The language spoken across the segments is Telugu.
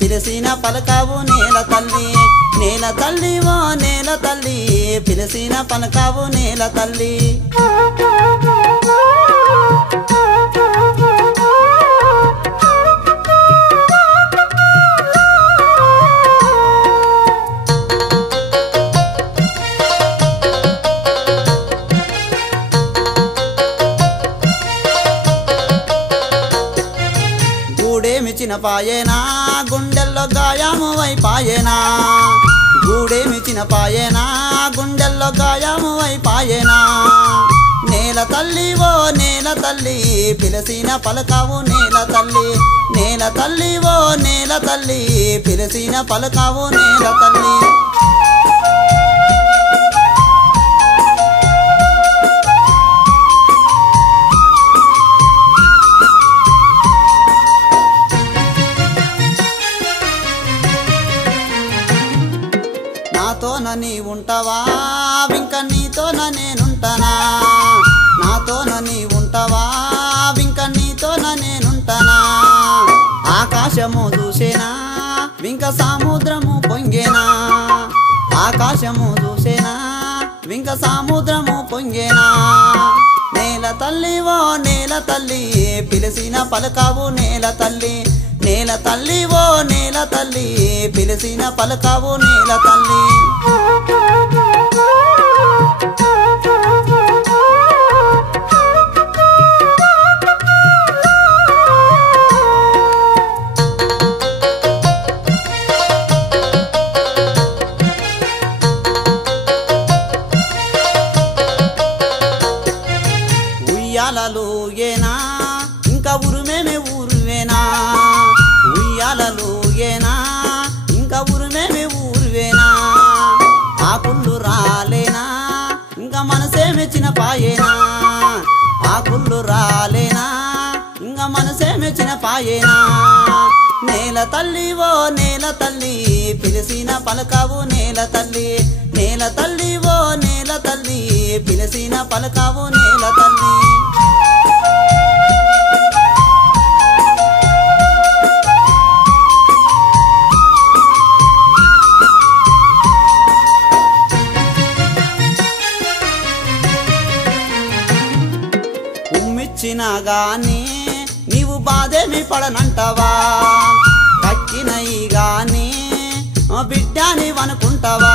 పిలిసిన పలకావు నేల తల్లి నేల తల్లి ఓ నేల తల్లి పిలిసిన పలకావు నేల తల్లి గూడేమిచిన పాయేనా గుండెల్లో గాయము వైపాయేనా గూడేమిచిన పాయేనా గుండెల్లో గాయము వైపాయేనా నేల తల్లి ఓ నేల తల్లి పిలిసిన పలకావు నేల తల్లి నేల తల్లి ఓ నేల తల్లి పిలిసిన పలకావు నేల తల్లి నాతోన నీ ఉంటావా ఇంక నీతోన నేనుంటానా నాతోన నీ ఉంటావా ఇంక నీతోన నేనుంటానా ఆకాశము చూసేనా ఇంక సముద్రము పొంగేనా ఆకాశము చూసేనా ఇంక సముద్రము పొంగేనా నేల తల్లి ఓ నేల తల్లి పిలిసిన పలకావు నేల తల్లి నేల తల్లి ఓ నేల తల్లి పిలిసిన పలకావు నేల తల్లి ఉయ్యాలలు ఏనా ఇంకా ఉరుమేమే ఊరువేనా ఉయ్యాలలు ఏనా ఇంకా ఉరుమేమే ఊరువేనా ఆకుళ్ళు రాలేనా ఇంకా మనసే మెచ్చిన పాయేనా ఆకుళ్ళు రాలేనా ఇంకా మనసే మెచ్చిన పాయేనా నేల తల్లి ఓ నేల తల్లి పిలిసిన పలకావు నేల తల్లి నేల తల్లి ఓ నేల తల్లి పిలిసిన పలకావు నేల తల్లి ఉమ్మిచ్చినా గాని నీవు బాధేమి పడనంటావా కక్కినయి గాని బిడ్డాని వనుకుంటావా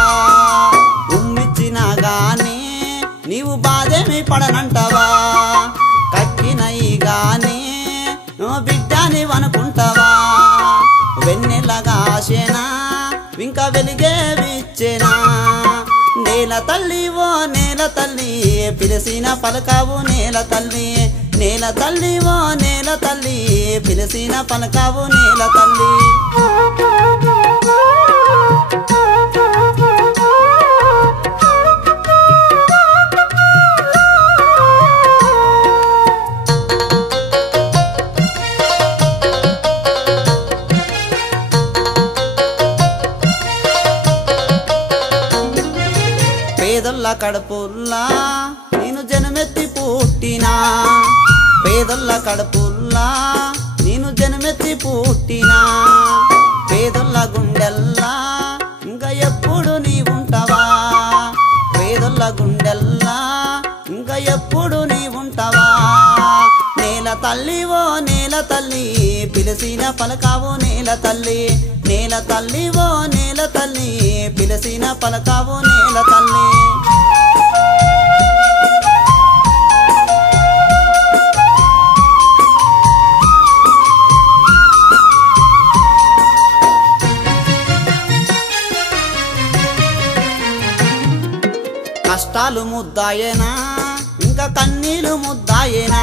ఉమ్మిచ్చినా గాని నీవు బాధేమి పడనంటావా కక్కినయి గాని బిడ్డాని వనుకుంటావా వెన్నెలగాసేనా ఇంకా వెలిగే విచ్చేనా నేల తల్లి ఓ నేల తల్లి పిలిసిన పలకావు నేల తల్లి నేల తల్లి ఓ నేల తల్లి పిలిసిన పలకావు నేల తల్లి పేదొల్ల కడుపుల్లా నేను జనమెత్తి పుట్టినా పేదొల్ల కడుపుల్లా నేను జనమెత్తి పుట్టినా పేదొల్ల గుండెల్లా ఇంకా ఎప్పుడు నీ ఉంటావా పేదొల్ల గుండెల్లా ఇంకా ఎప్పుడు నీ ఉంటావా నేల తల్లి ఓ నేల తల్లి పిలిసిన పలకావు నేల తల్లి నేల తల్లి ఓ నేల తల్లి పిలిసిన పలకావు నేల తల్లి కష్టాలు ముద్దాయేనా ఇంకా కన్నీలు ముద్దాయేనా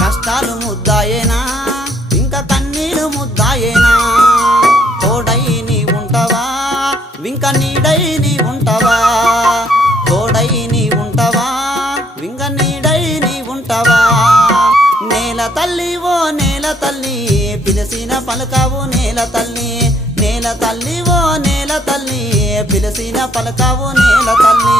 కష్టాలు ముద్దాయేనా ఇంకా కన్నీలు ముద్దాయేనా తోడై నీ ఉంటావా ఇంకా నీడై నీ ఉంటావా తోడై నీ ఉంటావా ఇంకా నీడై నీ ఉంటావా నేల తల్లి ఓ నేల తల్లి పిలిసిన పలకావు నేల తల్లి నేల తల్లి ఓ నేల తల్లి పిలిసిన పలకావు నేల తల్లి